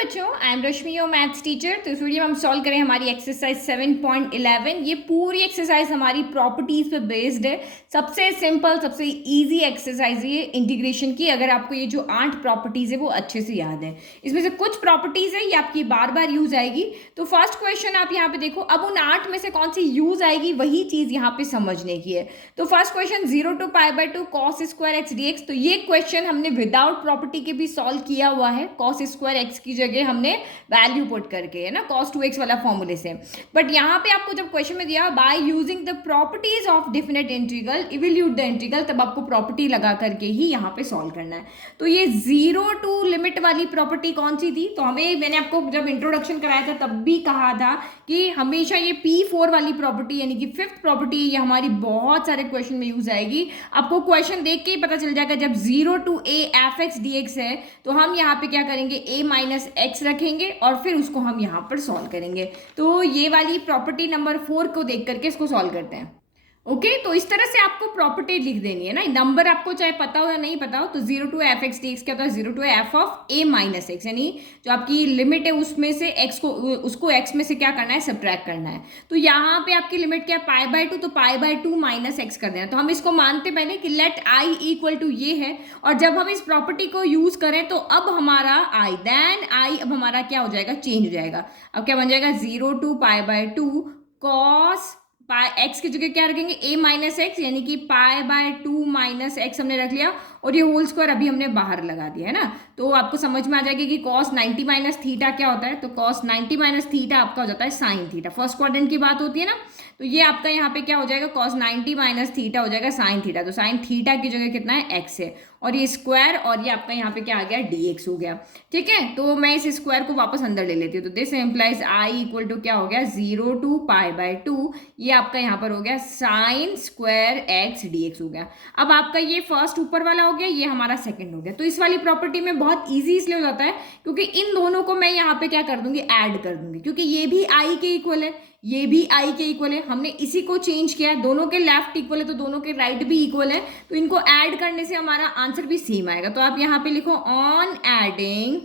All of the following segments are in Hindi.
बच्चों, I am Rashmi your maths teacher. तो इस वीडियो में हम सॉल्व करें हमारी एक्सरसाइज 7.11। ये पूरी एक्सरसाइज हमारी प्रॉपर्टीज पे बेस्ड है। सबसे सिंपल सबसे इजी एक्सरसाइज है ये इंटीग्रेशन की। अगर आपको ये जो 8 प्रॉपर्टीज है वो अच्छे से याद है, इसमें से कुछ प्रॉपर्टीज है ये आपकी बार बार यूज आएगी। तो फर्स्ट क्वेश्चन आप यहाँ पे देखो, अब उन 8 में से कौन सी यूज आएगी वही चीज यहाँ पे समझने की है। तो first question 0 to π/2 cos square x dx। तो ये क्वेश्चन हमने विदाउट प्रॉपर्टी के भी सॉल्व किया हुआ है। cos स्क्वायर एक्स की जगह हमने वैल्यू पुट करके, है ना, cos 2x वाला फॉर्मूले से। बट यहाँ पे आपको जब क्वेश्चन में दिया by using the properties of definite integral evaluate the integral, तब आपको प्रॉपर्टी लगा करके ही यहाँ पे सॉल्व करना है। तो ये 0 to लिमिट वाली प्रॉपर्टी कौन सी थी? तो मैंने आपको जब इंट्रोडक्शन कराया था तब भी कहा था कि हमेशा ये P4 वाली प्रॉपर्टी यानी कि फिफ्थ प्रॉपर्टी ये हमारी बहुत सारे क्वेश्चन में यूज आएगी। आपको क्वेश्चन देख के ही पता चल जाएगा। जब 0 to a f(x) dx है तो हम यहाँ पे क्या करेंगे, a माइनस एक्स रखेंगे और फिर उसको हम यहाँ पर सॉल्व करेंगे। तो ये वाली प्रॉपर्टी नंबर 4 को देख करके इसको सॉल्व करते हैं। ओके तो इस तरह से आपको प्रॉपर्टी लिख देनी है ना। नंबर आपको चाहे पता हो या नहीं पता हो। तो 0 to f(x) dx क्या होता है? 0 to f of a minus x, यानी जो आपकी लिमिट है उसमें से x को, उसको x में से क्या करना है, सब्ट्रैक्ट करना है। तो यहाँ पे आपकी लिमिट क्या है, π/2। तो π/2 माइनस एक्स कर देना। तो हम इसको मानते पहले कि लेट i इक्वल टू ये है, और जब हम इस प्रॉपर्टी को यूज करें तो अब हमारा i देन i अब हमारा क्या हो जाएगा, चेंज हो जाएगा। अब क्या बन जाएगा, 0 to π/2 cos एक्स की जगह क्या रखेंगे, a माइनस एक्स, यानी कि π/2 माइनस एक्स हमने रख लिया और ये होल स्क्वायर अभी हमने बाहर लगा दिया है ना। तो आपको समझ में आ जाएगा कि cos 90 माइनस थीटा क्या होता है। तो cos 90 माइनस थीटा आपका हो जाता है साइन थीटा। फर्स्ट क्वाड्रेंट की बात होती है ना। तो ये आपका यहाँ पे क्या हो जाएगा, cos 90 माइनस थीटा हो जाएगा साइन थीटा। तो साइन थीटा की जगह कितना है, एक्स है, और ये स्क्वायर, और ये आपका यहाँ पे क्या आ गया, dx हो गया। ठीक है, तो मैं इस स्क्वायर को वापस अंदर ले लेती हूँ। तो this implies i equal to क्या हो गया, 0 to π/2। ये आपका यहाँ पर हो गया साइन स्क्वायर एक्स dx हो गया। अब आपका ये फर्स्ट ऊपर वाला हो गया, ये हमारा सेकंड हो गया। तो इस वाली प्रॉपर्टी में बहुत ईजी इसलिए हो जाता है क्योंकि इन दोनों को मैं यहाँ पे क्या कर दूंगी, ऐड कर दूंगी, क्योंकि ये भी i के इक्वल है, ये भी i के इक्वल है। हमने इसी को चेंज किया है, दोनों के लेफ्ट इक्वल है तो दोनों के राइट भी इक्वल है। तो इनको ऐड करने से हमारा आंसर भी सेम आएगा। तो आप यहाँ पे लिखो ऑन एडिंग,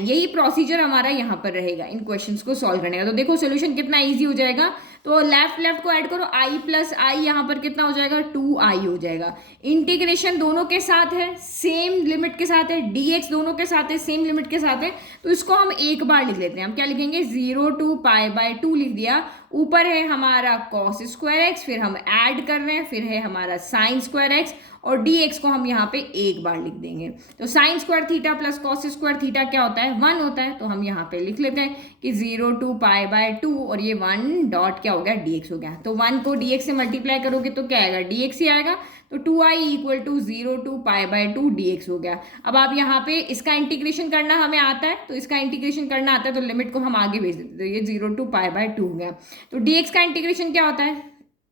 यही प्रोसीजर हमारा यहाँ पर रहेगा इन क्वेश्चंस को सॉल्व करने का। तो देखो सोल्यूशन कितना इजी हो जाएगा। तो लेफ्ट को ऐड करो, i प्लस आई यहाँ पर कितना हो जाएगा, 2i हो जाएगा। इंटीग्रेशन दोनों के साथ है, सेम लिमिट के साथ है, dx दोनों के साथ है, सेम लिमिट के साथ है। तो इसको हम एक बार लिख लेते हैं। हम क्या लिखेंगे, 0 to π/2 लिख दिया। ऊपर है हमारा cos स्क्वायर एक्स, फिर हम ऐड कर रहे हैं, फिर है हमारा साइन स्क्वायर एक्स, और dx को हम यहाँ पे एक बार लिख देंगे। तो sine square theta plus cos square theta क्या होता है, 1 होता है। तो हम यहाँ पे लिख लेते हैं कि 0 to π/2 और ये 1 डॉट क्या हो गया, dx हो गया। तो 1 को dx से मल्टीप्लाई करोगे तो क्या आएगा, dx ही आएगा। तो 2i equal to 0 to π/2 dx हो गया। अब आप यहाँ पे इसका इंटीग्रेशन करना हमें आता है, तो इसका इंटीग्रेशन करना आता है तो लिमिट को हम आगे भेज देते। तो ये 0 to π/2 हो गया। तो dx का इंटीग्रेशन क्या होता है,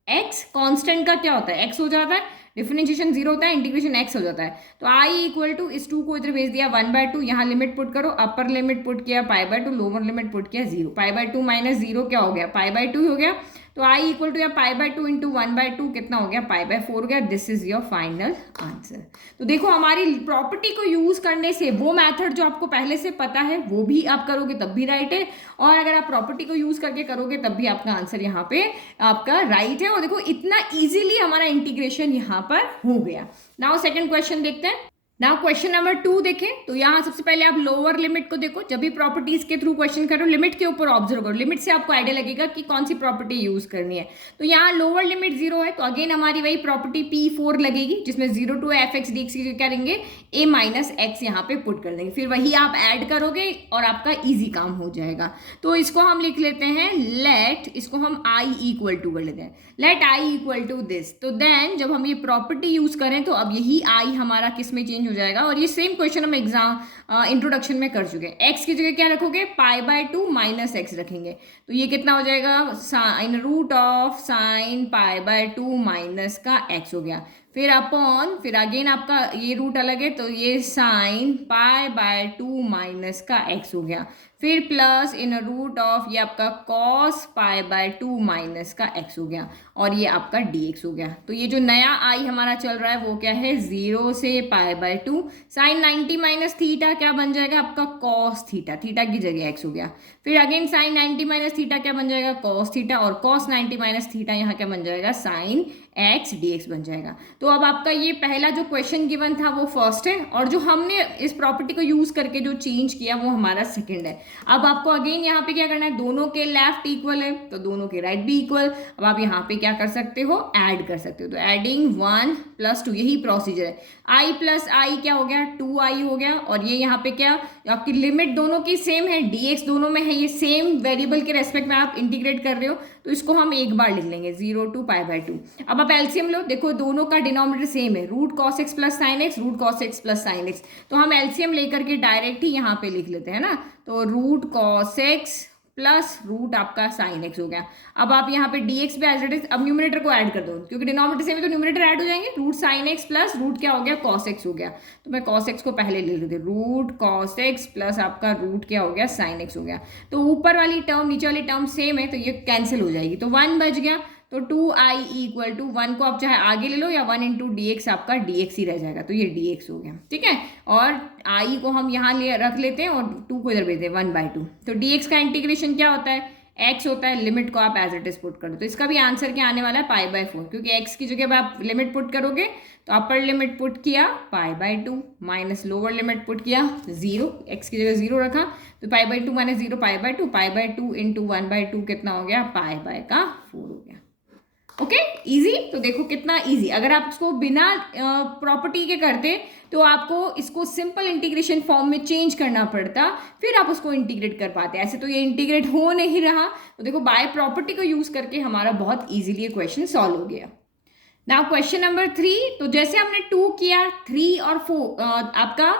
x कांस्टेंट का क्या होता है, x हो जाता है, डिफरेंशिएशन 0 होता है, इंटीग्रेशन x हो जाता है। तो i इक्वल टू इस 2 को इधर भेज दिया 1/2, यहाँ लिमिट पुट करो, अपर लिमिट पुट किया π/2, लोअर लिमिट पुट किया 0। π/2 माइनस 0 क्या हो गया, π/2 हो गया। तो i इक्वल टू या π/2 इंटू 1/2 कितना हो गया, π/4 हो गया। This is your final answer. तो देखो हमारी प्रॉपर्टी को यूज करने से वो मेथड जो आपको पहले से पता है वो भी आप करोगे तब भी राइट है, और अगर आप प्रॉपर्टी को यूज करके करोगे तब भी आपका आंसर यहाँ पे आपका राइट है। और देखो इतना इजीली हमारा इंटीग्रेशन यहाँ पर हो गया। नाउ सेकंड क्वेश्चन देखते हैं। नाउ क्वेश्चन नंबर 2 देखें। तो यहाँ सबसे पहले आप लोअर लिमिट को देखो। जब भी प्रॉपर्टीज के थ्रू क्वेश्चन करो, लिमिट के ऊपर ऑब्जर्व करो, लिमिट से आपको आइडिया लगेगा कि कौन सी प्रॉपर्टी यूज करनी है। तो यहाँ लोअर लिमिट 0 है, तो अगेन हमारी वही प्रॉपर्टी P4 लगेगी, जिसमें 0 to f(x) dx की क्या करेंगे, a माइनस एक्स यहाँ पे पुट कर देंगे, फिर वही आप ऐड करोगे और आपका ईजी काम हो जाएगा। तो इसको हम लिख लेते हैं लेट, इसको हम i इक्वल टू कर लेते हैं, let i equal to this. तो देन जब हम ये प्रॉपर्टी यूज करें तो अब यही i हमारा किस में चेंज हो जाएगा, और ये सेम क्वेश्चन हम एग्जाम इंट्रोडक्शन में कर चुके हैं। x की जगह क्या रखोगे, π/2 माइनस एक्स रखेंगे। तो ये कितना हो जाएगा, sine root of sine π/2 minus का x हो गया। फिर अपॉन, फिर अगेन आपका ये रूट अलग है तो ये साइन पाई बाय 2 माइनस का एक्स हो गया, फिर प्लस इन रूट ऑफ ये आपका कॉस पाई बाय 2 माइनस का एक्स हो गया, और ये आपका dx हो गया। तो ये जो नया आई हमारा चल रहा है वो क्या है, 0 से pi by 2 sine 90 minus theta क्या बन जाएगा आपका कॉस थीटा, थीटा की जगह एक्स हो गया, फिर अगेन साइन 90 माइनस थीटा क्या बन जाएगा कॉस थीटा, और कॉस 90 माइनस थीटा यहाँ क्या बन जाएगा साइन एक्स dx बन जाएगा। तो अब आपका ये पहला जो क्वेश्चन गिवन था वो फर्स्ट है, और जो हमने इस प्रॉपर्टी को यूज करके जो चेंज किया वो हमारा सेकंड है। अब आपको अगेन यहाँ पे क्या करना है, दोनों के लेफ्ट इक्वल है तो दोनों के राइट भी इक्वल। अब आप यहाँ पे क्या कर सकते हो, ऐड कर सकते हो, तो एडिंग 1 + 2 यही प्रोसीजर है। i + i क्या हो गया 2i हो गया, और ये यहाँ पे क्या आपकी लिमिट दोनों की सेम है, dx दोनों में है, ये सेम वेरिएबल के रेस्पेक्ट में आप इंटीग्रेट कर रहे हो तो इसको हम एक बार लिख लेंगे 0 to पाई बाय 2। अब आप एलसीएम लो, देखो दोनों का डिनोमिनेटर सेम है, root cos x plus sine x, root cos x plus sine x, तो हम एलसीएम लेकर के डायरेक्ट ही यहाँ पे लिख लेते हैं ना, तो root cos x plus root आपका साइन एक्स हो गया। अब आप यहाँ पे dx पे एज इट इज, अब न्यूमरेटर को ऐड कर दो क्योंकि डिनोमिनेटर सेम है तो न्यूमरेटर ऐड हो जाएंगे, root sine x plus root क्या हो गया कॉस एक्स हो गया, तो मैं कॉस एक्स को पहले ले लेती हूँ, रूट कॉस एक्स प्लस आपका रूट क्या हो गया साइन एक्स हो गया। तो ऊपर वाली टर्म नीचे वाली टर्म सेम है तो ये कैंसिल हो जाएगी, तो 1 बच गया, तो 2i = 1 को आप चाहे आगे ले लो या 1 × dx आपका dx ही रह जाएगा, तो ये dx हो गया, ठीक है। और i को हम यहाँ ले रख लेते हैं और 2 को इधर भेजते हैं 1/2, तो dx का इंटीग्रेशन क्या होता है x होता है, लिमिट को आप एज इट इज पुट कर दो, तो इसका भी आंसर क्या आने वाला है π/4, क्योंकि x की जगह आप लिमिट पुट करोगे तो अपर लिमिट पुट किया π/2 माइनस लोअर लिमिट पुट किया 0, x की जगह 0 रखा तो π/2 माइनस 0 π/2, π/2 × 1/2 कितना हो गया π/4 हो गया। ओके इजी, तो देखो कितना इजी, अगर आप इसको बिना प्रॉपर्टी के करते तो आपको इसको सिंपल इंटीग्रेशन फॉर्म में चेंज करना पड़ता, फिर आप उसको इंटीग्रेट कर पाते, ऐसे तो ये इंटीग्रेट हो नहीं रहा। तो देखो बाय प्रॉपर्टी को यूज करके हमारा बहुत इजीली ये क्वेश्चन सॉल्व हो गया। नाउ क्वेश्चन नंबर 3, तो जैसे हमने 2 किया 3 और 4 आपका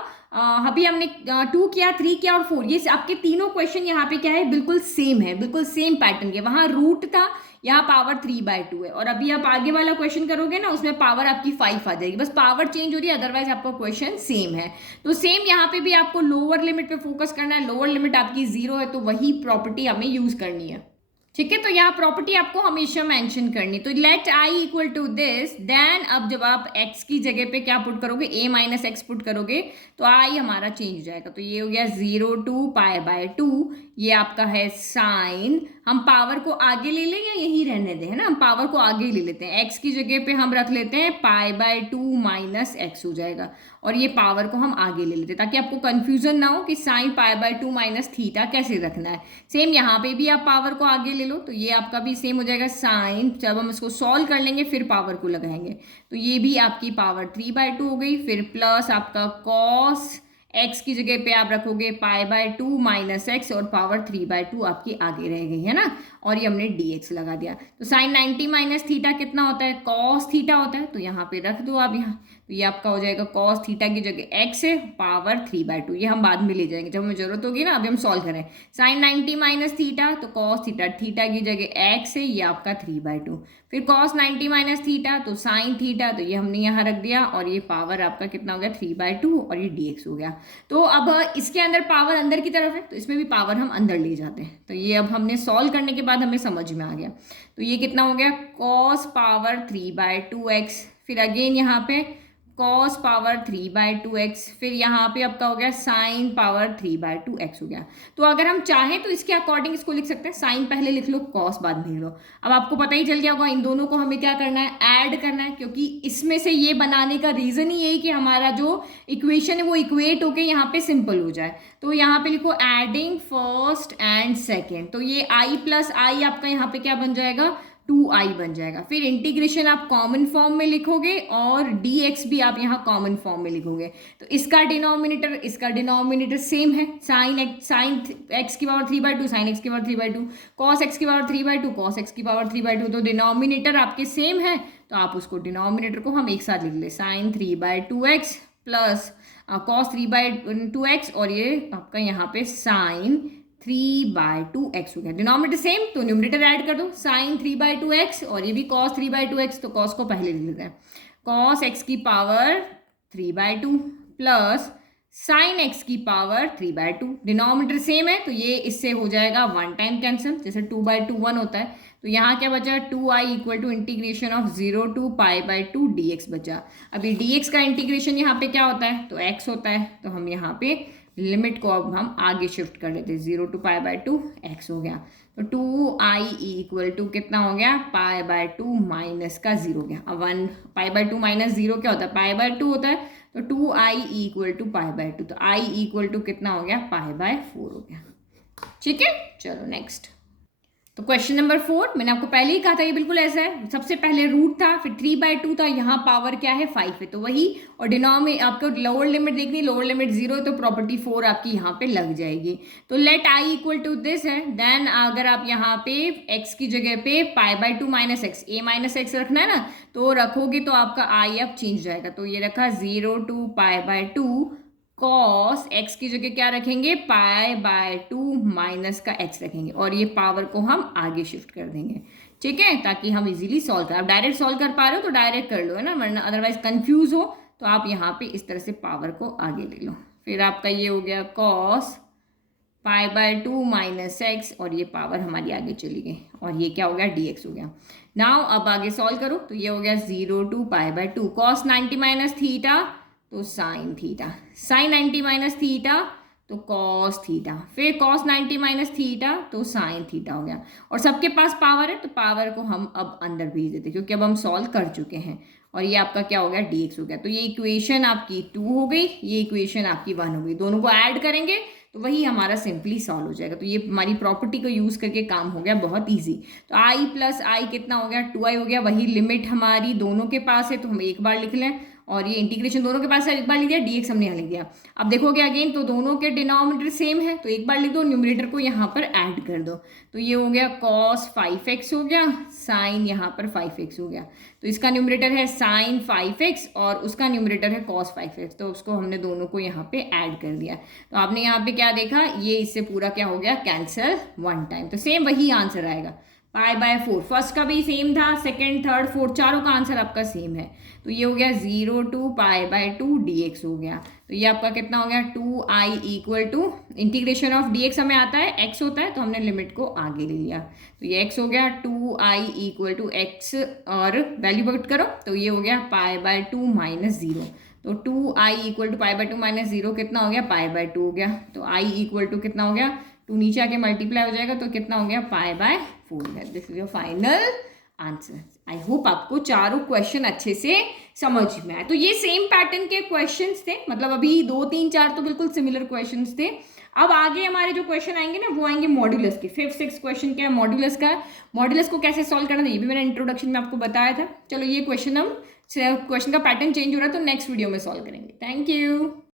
अभी हमने 2 किया 3 किया और 4, ये आपके तीनों क्वेश्चन यहाँ पे क्या है बिल्कुल सेम है, बिल्कुल सेम पैटर्न के, वहाँ रूट था यहाँ पावर 3/2 है, और अभी आप आगे वाला क्वेश्चन करोगे ना उसमें पावर आपकी 5 आ जाएगी, बस पावर चेंज हो रही है, अदरवाइज आपका क्वेश्चन सेम है। तो सेम यहाँ पे भी आपको लोअर लिमिट पे फोकस करना है, लोअर लिमिट आपकी 0 है तो वही प्रॉपर्टी हमें यूज करनी है, ठीक है। तो यहाँ प्रॉपर्टी आपको हमेशा मेंशन करनी, तो लेट i = दिस, देन अब जब आप x की जगह पे क्या पुट करोगे a - x पुट करोगे तो i हमारा चेंज हो जाएगा, तो ये हो गया 0 to π/2, ये आपका है साइन, हम पावर को आगे ले लें या यही रहने दें, है ना, हम पावर को आगे ले लेते हैं, x की जगह पे हम रख लेते हैं π/2 माइनस x हो जाएगा, और ये पावर को हम आगे ले लेते हैं ताकि आपको कंफ्यूजन ना हो कि साइन π/2 माइनस थीटा कैसे रखना है। सेम यहाँ पे भी आप पावर को आगे ले लो तो ये आपका भी सेम हो जाएगा साइन, जब हम इसको सॉल्व कर लेंगे फिर पावर को लगाएंगे तो ये भी आपकी पावर 3/2 हो गई, फिर प्लस आपका कॉस x की जगह पे आप रखोगे π/2 माइनस x और पावर 3/2 आपकी आगे रह गई है ना, और ये हमने dx लगा दिया। तो साइन 90 माइनस थीटा कितना होता है कॉस थीटा होता है, तो यहाँ पे रख दो आप यहाँ, तो ये आपका हो जाएगा कॉस थीटा की जगह x है पावर 3/2, ये हम बाद में ले जाएंगे जब हमें जरूरत होगी ना, अभी हम सॉल्व करें। साइन 90 माइनस थीटा तो कॉस थीटा, थीटा की जगह x है, ये आपका 3/2, फिर कॉस 90 माइनस थीटा तो साइन थीटा, तो ये हमने यहाँ रख दिया, और ये पावर आपका कितना हो गया 3/2 और ये dx हो गया। तो अब इसके अंदर पावर अंदर की तरफ है तो इसमें भी पावर हम अंदर ले जाते हैं, तो ये अब हमने सॉल्व करने के बाद हमें समझ में आ गया। तो ये कितना हो गया कॉस पावर 3/2x, फिर अगेन यहाँ पे कॉस पावर 3/2x, फिर यहाँ पे आपका हो गया साइन पावर 3/2x हो गया। तो अगर हम चाहें तो इसके अकॉर्डिंग इसको लिख सकते हैं, साइन पहले लिख लो कॉस बाद में लिख लो। अब आपको पता ही चल गया होगा इन दोनों को हमें क्या करना है ऐड करना है, क्योंकि इसमें से ये बनाने का रीज़न ही यही कि हमारा जो इक्वेशन है वो इक्वेट होके यहाँ पे सिंपल हो जाए। तो यहाँ पे लिखो एडिंग फर्स्ट एंड सेकेंड, तो ये i + i आपका यहाँ पे क्या बन जाएगा 2i बन जाएगा, फिर इंटीग्रेशन आप कॉमन फॉर्म में लिखोगे और dx भी आप यहाँ कॉमन फॉर्म में लिखोगे, तो इसका डिनोमिनेटर सेम है, साइन x की पावर 3/2 साइन x की पावर 3/2, कॉस x की पावर 3/2 कॉस x की पावर 3/2, तो डिनोमिनेटर आपके सेम है, तो आप उसको डिनोमिनेटर को हम एक साथ लिख ले, sign 3/2x plus cos 3/2x, और ये आपका यहाँ पे साइन 3/2x हो गया, डिनोमिनेटर सेम तो न्यूमरेटर ऐड कर दो, साइन 3/2x और ये भी कॉस 3/2x, तो कॉस को पहले ले लेते हैं, कॉस एक्स की पावर 3/2 प्लस साइन एक्स की पावर 3/2। डिनोमिनेटर सेम है तो ये इससे हो जाएगा 1 टाइम कैंसिल, जैसे 2/2 1 होता है। तो यहाँ क्या बचा, 2i equal to integration of 0 to π/2 dx बचा। अभी dx का इंटीग्रेशन यहाँ पे क्या होता है, तो x होता है। तो हम यहाँ पे लिमिट को अब हम आगे शिफ्ट कर लेते हैं, 0 to π/2 x हो गया। तो 2i इक्वल टू कितना हो गया, π/2 माइनस का 0 हो गया। अब 1 π/2 माइनस 0 क्या होता है, π/2 होता है। तो 2i इक्वल टू π/2, तो i इक्वल टू कितना हो गया, π/4 हो गया। ठीक है, चलो नेक्स्ट। तो क्वेश्चन नंबर 4, मैंने आपको पहले ही कहा था ये बिल्कुल ऐसा है। सबसे पहले रूट था, फिर 3/2 था, यहाँ पावर क्या है 5 है, तो वही। और डिनोमिनेटर आपको लोअर लिमिट देखनी, लोअर लिमिट 0 है तो प्रॉपर्टी 4 आपकी यहाँ पे लग जाएगी। तो let i equal to this है, देन अगर आप यहाँ पे x की जगह पे π/2 minus x, a minus x रखना है ना, तो रखोगे तो आपका i अब चेंज जाएगा। तो ये रखा 0 to π/2 कॉस एक्स की जगह क्या रखेंगे, π/2 माइनस का x रखेंगे, और ये पावर को हम आगे शिफ्ट कर देंगे। ठीक है, ताकि हम इजीली सॉल्व करें। आप डायरेक्ट सॉल्व कर पा रहे हो तो डायरेक्ट कर लो, है ना, वरना अदरवाइज कंफ्यूज हो तो आप यहाँ पे इस तरह से पावर को आगे ले लो। फिर आपका ये हो गया कॉस π/2 माइनस एक्स, और ये पावर हमारी आगे चली गई, और ये क्या हो गया, dx हो गया। नाउ अब आगे सॉल्व करो, तो ये हो गया 0 to π/2 कॉस 90 माइनस थीटा, तो sine theta, sine 90 minus theta तो कॉस थीटा, फिर कॉस 90 माइनस थीटा तो साइन थीटा हो गया। और सबके पास पावर है तो पावर को हम अब अंदर भेज देते हैं, क्योंकि अब हम सॉल्व कर चुके हैं। और ये आपका क्या हो गया, dx हो गया। तो ये इक्वेशन आपकी 2 हो गई, ये इक्वेशन आपकी 1 हो गई। दोनों को ऐड करेंगे तो वही हमारा सिंपली सॉल्व हो जाएगा। तो ये हमारी प्रॉपर्टी को यूज़ करके काम हो गया बहुत ईजी। तो i प्लस आई कितना हो गया, 2i हो गया। वही लिमिट हमारी दोनों के पास है तो हम एक बार लिख लें, और ये इंटीग्रेशन दोनों के पास है, एक बार लिख दिया, dx हमने यहाँ लिख दिया। अब देखोगे अगेन तो दोनों के डिनोमिनेटर सेम है, तो एक बार लिख दो, न्यूमरेटर को यहाँ पर ऐड कर दो। तो ये हो गया cos 5x हो गया, साइन यहाँ पर 5x हो गया। तो इसका न्यूमरेटर है साइन 5x और उसका न्यूमरेटर है cos 5x, तो उसको हमने दोनों को यहाँ पे ऐड कर दिया। तो आपने यहाँ पे क्या देखा, ये इससे पूरा क्या हो गया, कैंसिल 1 टाइम। तो सेम वही आंसर आएगा, π/4। फर्स्ट का भी सेम था, सेकंड, थर्ड, फोर्थ, चारों का आंसर आपका सेम है। तो ये हो गया 0 to π/2 dx हो गया। तो ये आपका कितना हो गया, 2i equal to integration of dx हमें आता है, x होता है, तो हमने लिमिट को आगे ले लिया। तो ये x हो गया, 2i इक्वल टू x, और वैल्यू पुट करो तो ये हो गया π/2 माइनस 0। तो 2i इक्वल टू π/2 माइनस 0 कितना हो गया, π/2 हो गया। तो i इक्वल टू कितना हो गया, 2 नीचे आके मल्टीप्लाई हो जाएगा, तो कितना हो गया, π/4 है। This is your final answer. I hope आपको चारों क्वेश्चन अच्छे से समझ में आए। तो ये सेम पैटर्न के क्वेश्चंस थे, मतलब अभी 2 3 4 तो बिल्कुल सिमिलर क्वेश्चंस थे। अब आगे हमारे जो क्वेश्चन आएंगे ना, वो आएंगे मॉड्यूलस के। 5th 6th क्वेश्चन क्या है, मॉड्यूलस का। मॉड्यूलस को कैसे सॉल्व करना था ये भी मैंने इंट्रोडक्शन में आपको बताया था। चलो ये क्वेश्चन का पैटर्न चेंज हो रहा है, तो नेक्स्ट वीडियो में सॉल्व करेंगे। Thank you.